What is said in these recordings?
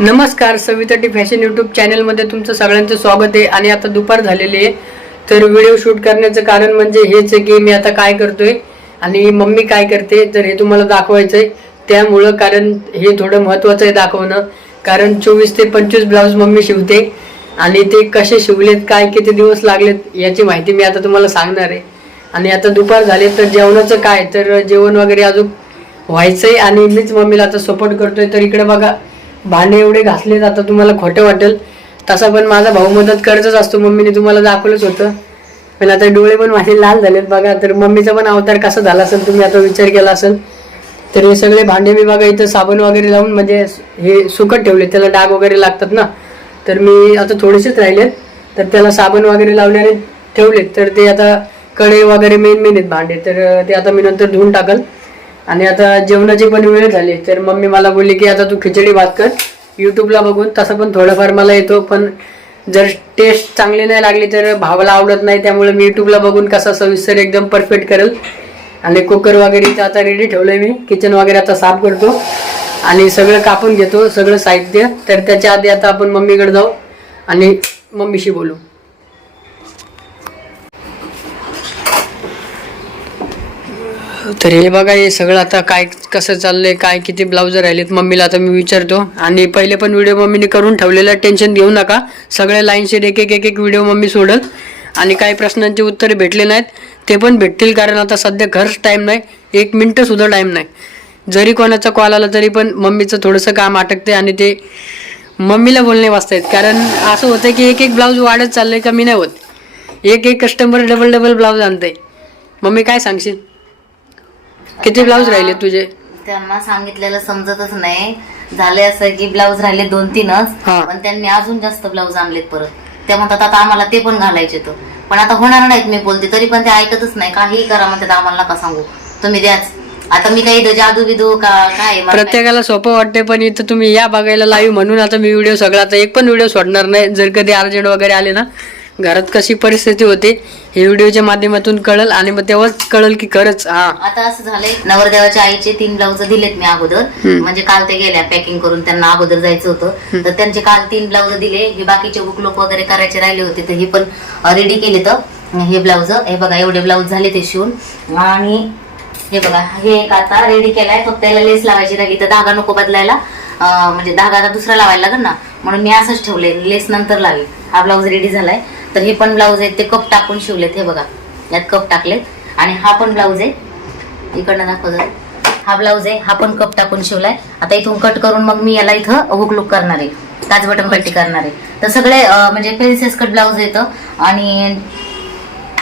नमस्कार सविताटी fashion YouTube चॅनलमध्ये तुमचं सगळ्यांचं स्वागत आहे. आणि आता दुपार झालेली आहे तर व्हिडिओ शूट करण्याचं कारण म्हणजे हेच आहे की मी आता काय करतोय आणि मम्मी काय करते तर हे तुम्हाला दाखवायचं आहे त्यामुळं कारण हे थोडं महत्त्वाचं आहे दाखवणं. कारण चोवीस ते पंचवीस ब्लाऊज मम्मी शिवते आणि ते कसे शिवलेत काय किती दिवस लागलेत याची माहिती मी आता तुम्हाला सांगणार आहे. आणि आता दुपार झाले तर जेवणाचं काय तर जेवण वगैरे अजून व्हायचंय आणि मीच मम्मीला आता सपोर्ट करतोय. तर इकडे बघा भांडे एवढे घासले आता तुम्हाला खोटं वाटेल. तसा पण माझा भाऊ मदत करतच असतो मम्मीने तुम्हाला दाखवलंच होतं. पण आता डोळे पण माझे लाल झालेत बघा तर मम्मीचा पण अवतार कसा झाला असेल तुम्ही आता विचार केला असेल. तर हे सगळे भांडे मी बघा इथं साबण वगैरे लावून म्हणजे हे सुकत ठेवले त्याला डाग वगैरे लागतात ना. तर मी आता थोडेसेच राहिलेत तर त्याला साबण वगैरे लावल्याने ठेवलेत. तर ते आता कडे वगैरे मेन मेन आहेत भांडे तर ते आता मी नंतर धुवून टाकल. आणि आता जेवणाची पण वेळ झाली तर मम्मी मला बोलली की आता तू खिचडी भात कर. युट्यूबला बघून तसं पण थोडंफार मला येतो पण जर टेस्ट चांगली नाही लागली तर भावाला आवडत नाही त्यामुळे मी युट्यूबला बघून कसा सविस्तर एकदम परफेक्ट करेल. आणि कुकर वगैरे तर आता रेडी ठेवलं आहे मी किचन वगैरे आता साफ करतो. आणि सगळं कापून घेतो सगळं साहित्य. तर त्याच्या आधी आता आपण मम्मीकडे जाऊ आणि मम्मीशी बोलू. तर हे बघा हे सगळं आता काय कसं चाललंय काय किती ब्लाऊज राहिलेत मम्मीला आता मी विचारतो. आणि पहिले पण व्हिडिओ मम्मीने करून ठेवलेला टेन्शन घेऊ नका. सगळ्या लाईनशीर एक एक एक एक व्हिडिओ मम्मी सोडल. आणि काही प्रश्नांची उत्तरे भेटले नाहीत ते पण भेटतील कारण आता सध्या खरंच टाईम नाही एक मिनटंसुद्धा टाईम नाही. जरी कोणाचा कॉल आला तरी पण मम्मीचं थोडंसं काम अटकते आणि ते मम्मीला बोलणे वाचतायत कारण असं होतं की एक एक ब्लाऊज वाढत चाललंय कमी नाही होत. एक एक कस्टमर डबल डबल ब्लाऊज आणतंय. मम्मी काय सांगशील? किती ब्लाऊज राहिले तुझे? त्यांना सांगितलेलं समजतच नाही. झाले असं की ब्लाऊज राहिले दोन तीनच हा. पण त्यांनी अजून जास्त ब्लाऊज आणलेत परत. ते म्हणतात आता आम्हाला ते पण घालायचे तर. पण आता होणार नाहीत मी बोलते तरी पण ते ऐकतच नाही. काहीही करा म्हणतात आम्हाला नका सांगू. तुम्ही द्याच. आता मी काही जादू बिदू का काय मला प्रत्येकाला सोपं वाटते पण इथं तुम्ही या बघायला लाईव्ह म्हणून आता मी व्हिडिओ सगळा आता एक पण व्हिडिओ सोडणार नाही. जर कधी अर्जंट वगैरे आले ना घरात कशी परिस्थिती होते हे व्हिडिओच्या माध्यमातून कळल आणि मग तेव्हाच कळल की खरंच हा. आता असं झालंय नवरदेवाच्या आईचे तीन ब्लाऊज दिलेत मी अगोदर. म्हणजे काल ते गेल्या पॅकिंग करून त्यांना अगोदर जायचं होतं. तर त्यांचे काल तीन ब्लाऊज दिले हे बाकीचे बुकलोक वगैरे करायचे राहिले होते तर हे पण रेडी केले तर हे. ब्लाऊज हे बघा एवढे ब्लाऊज झाले ते शिवून. आणि हे बघा हे एक आता रेडी केलाय फक्त त्याला लेस लावायची राहिली तर धागा नको बदलायला. म्हणजे धागा दुसरा लावायला लागेल ना? म्हणून मी असंच ठेवले लेस नंतर लावी हा ब्लाऊज रेडी झालाय. तर हे पण ब्लाऊज आहेत ते कप टाकून शिवलेत हे बघा. यात कप टाकलेत. आणि हा पण ब्लाऊज आहे. इकडनं दाखवत हा ब्लाऊज आहे हा पण कप टाकून शिवलाय. आता इथून कट करून मग मी याला इथं हुक लुक करणार आहे. काच बटन पट्टी करणार आहे. तर सगळे म्हणजे प्रिन्सेस कट ब्लाऊज येतं. आणि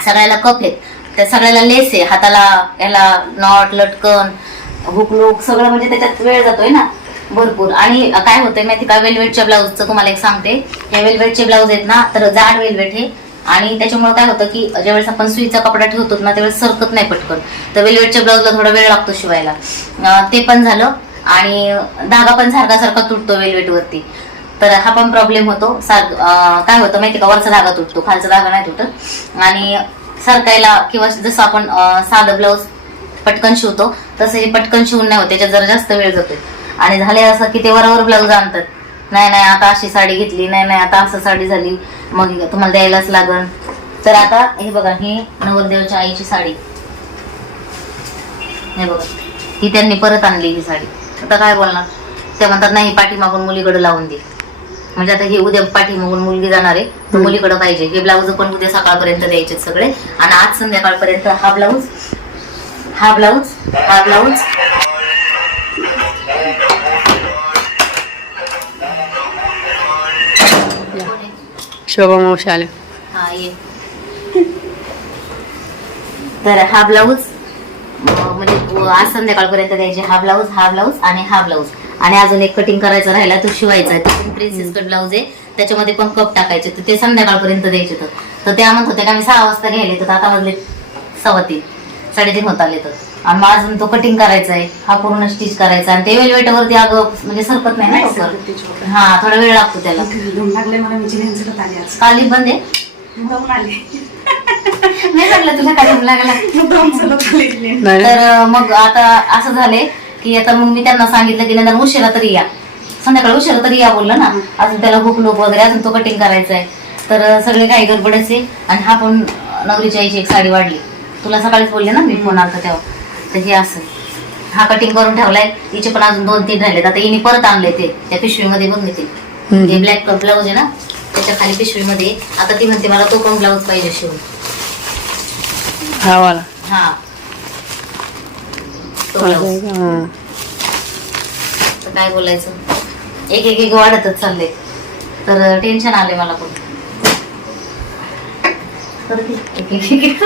सगळ्याला कप आहेत. त्या सगळ्याला लेस आहे. हाताला याला नॉट लटकन हुक लुक सगळं म्हणजे त्याच्यात वेळ जातोय ना. भरपूर. आणि काय होतंय माहिती का? वेलवेटच्या ब्लाऊजचं तुम्हाला एक सांगते. हे वेलवेटचे ब्लाऊज आहेत ना तर जाड वेलवेट हे. आणि त्याच्यामुळे काय होतं की ज्यावेळेस आपण सुईचा कपडा ठेवतो ना त्यावेळेस सरकत नाही पटकन. तर वेलवेटच्या ब्लाऊजला थोडा वेळ लागतो शिवायला. ते पण झालं. आणि धागा पण सारखा सारखा तुटतो वेलवेटवरती तर हा पण प्रॉब्लेम होतो. सार काय होतं माहिती का? वरचा धागा तुटतो. खालचा धागा नाही तुटत. आणि सरकायला किंवा जसं आपण साधं ब्लाऊज पटकन शिवतो तसं हे पटकन शिवून नाही होत. त्याच्यात जरा जास्त वेळ जातोय. आणि झाले असं की ते वरावर ब्लाऊज आणतात नाही नाही आता अशी साडी घेतली नाही नाही आता असं साडी झाली. मग तुम्हाला द्यायलाच लागल तर आता हे बघा ही नवरदेवाच्या आईची साडी. हे बघा ही त्यांनी परत आणली ही साडी. आता काय बोलणार? ते म्हणतात नाही पाठीमागून मुलीकडे लावून दे. म्हणजे आता हे उद्या पाठीमागून मुलगी जाणार आहे तर मुलीकडे पाहिजे. हे ब्लाऊज पण उद्या सकाळपर्यंत द्यायचे सगळे. आणि आज संध्याकाळपर्यंत हा ब्लाऊज हा ब्लाऊज हा ब्लाऊज शोभा मावशी आले हा ये. तर हा ब्लाऊज म्हणजे आज संध्याकाळपर्यंत द्यायचे. हा ब्लाऊज हा ब्लाऊज आणि हा ब्लाऊज. आणि अजून एक कटिंग करायचा राहिला तो शिवायचा आहे. प्रिन्सेस कट ब्लाऊज आहे. त्याच्यामध्ये पण कप टाकायचे. तर ते संध्याकाळपर्यंत द्यायचे तर. त्या म्हणत होत्या का मी सहा वाजता घ्यायले तर आता वाजले सव्वा तीन. साडेतीन होत आले तर. आणि मग अजून तो कटिंग करायचा आहे हा पूर्ण स्टिच करायचा. आणि ते वेलवेट वरती अगं म्हणजे सरकत नाही ना लवकर. हा थोडा वेळ लागतो त्याला. धुवून लागले मला मी जिन्याचं आली आज. काली बंद आहे? आले. तुला काय लागला? आले. नाही. तर मग आता असं झाले की आता मग मी त्यांना सांगितलं की निदान उशिरा तरी या. संध्याकाळी उशीर तरी या बोललं ना. अजून त्याला हुक लूक वगैरे अजून तो कटिंग करायचा आहे तर सगळे काही गडबडायचे आणि हा पण नवरीच्या आईची एक साडी वाढली. तुला सकाळीच बोलले ना मी फोन आलता तेव्हा. तर हे असं. हा कटिंग करून ठेवलाय. तिचे पण अजून दोन तीन राहिलेत आता हिने परत आणले ते. त्या पिशवीमध्ये बघ मी ते. हे ब्लॅक ब्लाऊज आहे ना त्याच्याखाली पिशवीमध्ये. आता ती म्हणते मला तो पण ब्लाऊज पाहिजे शिवून? हा वाला तो ब्लाऊज. तर काय बोलायचं? एक एक एक वाढतच चालले तर टेन्शन आले मला पण. तर एक एक एक एक.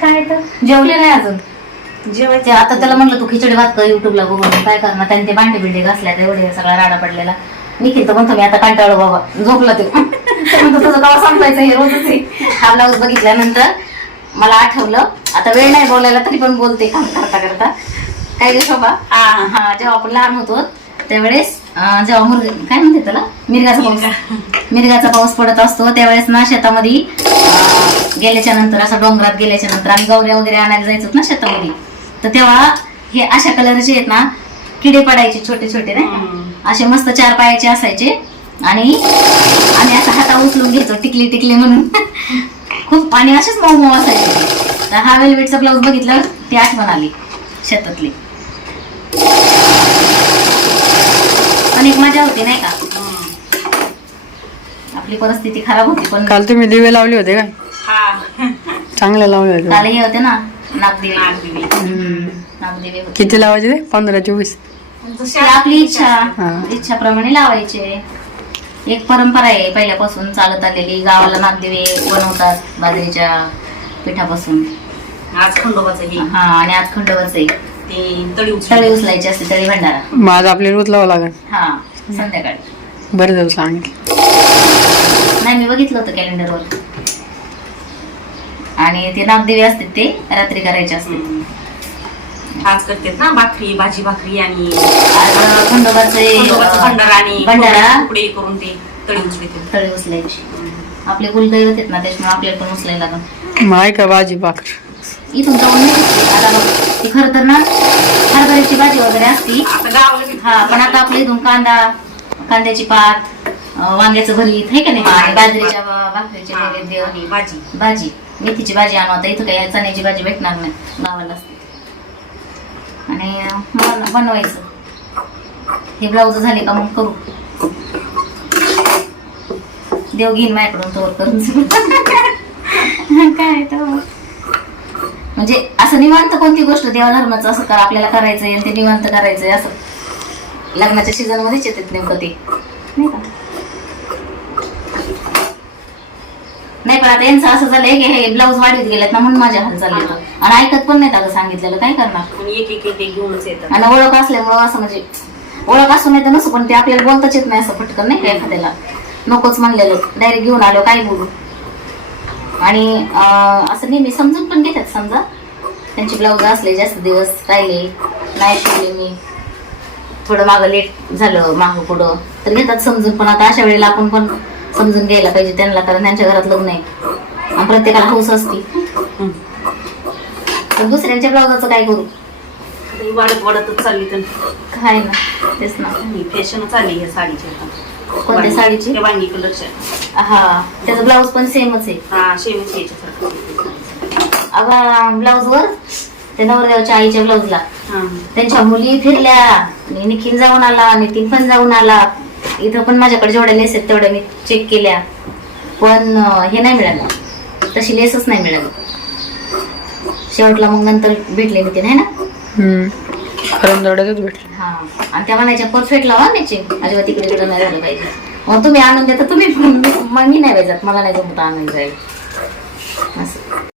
काय तर? जेवले नाही अजून? ते जेवायचं आता त्याला म्हणलं तू खिचडी भात कर युट्यूबला बघून काय करणार त्याने ते भांडे बिंडे घासल्या एवढे सगळा राडा पडलेला. निखिल तर म्हणतो मी आता कंटाळलो बाबा झोपला ते. तो म्हणतो तुझं कवा संपायचं हे रोजच आहे. हा ब्लाऊज बघितल्यानंतर मला आठवलं आता वेळ नाही बोलायला तरी पण बोलते काम करता करता. काय गे शोभा? हा हा जेव्हा आपण लहान होतो त्यावेळेस अं, जेव्हा मुर्ग काय म्हणते त्याला? मिरगाचा पाऊस. मिरगाचा पाऊस पडत असतो त्यावेळेस ना शेतामध्ये अं, गेल्याच्यानंतर असं डोंगरात गेल्याच्यानंतर आम्ही गौऱ्या वगैरे आणायला जायचो ना शेतामध्ये. तर तेव्हा हे अशा कलरचे आहेत ना किडे पडायचे छोटे छोटे नाही का? असे मस्त चार पायाचे असायचे. आणि आम्ही असं हाता उचलून घ्यायचो टिकली टिकली म्हणून. खूप आणि असेच मऊ मऊ असायचे. तर हा वेलवेटचा ब्लाऊज बघितल्यावर ती आठवण आली शेतातली. पण एक मजा होती नाही का? आपली परिस्थिती खराब होती पण काल तुम्ही दिवे लावले होते हा. चांगले लावले होते. काल हे होते ना? नागदेवी. नागदेवी. होते. किती लावायचे ते? पंधरा चोवीस. आपली इच्छा. हा. इच्छाप्रमाणे लावायचे. एक परंपरा आहे पहिल्यापासून चालत आलेली. गावाला नागदेवी बनवतात बाजरीच्या पिठापासून. आज खंडोबाचं हे. हा आणि आज खंडोबाचं आहे ते तळी तळी उचलायची असते तळी भंडारा. माझं आपल्याला उचलावं लागेल. हा संध्याकाळी. बरं जाऊ सांगितलं. नाही मी बघितलं होतं कॅलेंडरवर आणि ते नागदेवी असते ते रात्री करायचे असते आज करतात ना भाकरी भाजी भाकरी आणि खंडोबाचे भंडारा आणि भंडारा. तुकडे करून ते तळी उचलते. तळी उचलायची. आपले कुलदैवत आहेत ना त्याच्यामुळे आपल्याला पण उचलायला लागून माय का भाजी भाकर? इथून जाऊन. आता ती खरं तर ना हरभऱ्याची भाजी वगैरे असती. आता गावाला बी- हा पण आता आपल्या इथून कांदा कांद्याची पात वांग्याचं भरीत आहे का नाही? बाजरीच्या भाकरीचे हा, भाजी. भाजी. मेथीची भाजी आणू. आता इथं काही चण्याची भाजी भेटणार नाही गावाला. आणि बनवायचं. हे ब्लाऊज झाले का मग करू. देव घेईन माझ्याकडून तोवर करून. काय तर म्हणजे असं निवांत कोणती गोष्ट देवाधर्माचं असं कर आपल्याला करायचंय आणि ते निवांत करायचंय असं. लग्नाच्या सीझन मध्येच येतात नेमकं ते. नाही का? नाही पण आता यांचं असं झालंय की हे ब्लाऊज वाढीत गेलेत ना म्हणून माझ्या हाल चालले आणि ऐकत पण नाहीत अगं सांगितलेलं. काय करणार? आणि एक एक एक एक घेऊनच येतात. आणि ओळख असल्यामुळं असं म्हणजे ओळख असू नाही तर नसो पण ते आपल्याला बोलताच येत नाही असं पटकन नाही का एखाद्याला? नकोच म्हणलेलं. डायरेक्ट घेऊन आलो काय बोलू? आणि अं, असं नेहमी समजून पण घेतात समजा. त्यांचे ब्लाऊज असले जास्त दिवस राहिले नाही शिवले मी. थोडं मागं लेट झालं मागं पुढं. तर घेतात समजून पण आता अशा वेळेला आपण पण समजून घ्यायला पाहिजे त्यांना कारण त्यांच्या घरात लग्न आहे. प्रत्येकाला हौस असती. तर दुसऱ्यांच्या ब्लाऊजाचं काय करू? वाढत वाढतच चालली तर. काय ना तेच ना. फॅशन चालली ह्या साडीची आता. कोणत्या साडीची? वांगी कलरच्या हा त्याचं ब्लाऊज पण सेमच आहे. हा याच्यासारखं. अगं ब्लाऊज वर ते नवरदेवाच्या आईच्या ब्लाऊजला हा. त्यांच्या मुली फिरल्या. आणि निखिल जाऊन आला नितीन पण जाऊन आला. इथं पण माझ्याकडे जेवढ्या लेस आहेत तेवढ्या मी चेक केल्या. पण हे नाही मिळालं. तशी लेसच नाही मिळाली. शेवटला मग नंतर भेटले नितीन आहे ना? हम्म. करंजवड्यातच भेटले. हा. आणि त्या म्हणायच्या परफेक्ट लावा मॅचिंग अजिबात तिकडे तिकडे नाही झालं पाहिजे. मग तुम्ही आणून देता तुम्ही मी- मग मी नाही पाहिजे मला नाही जमत आणायला जाईल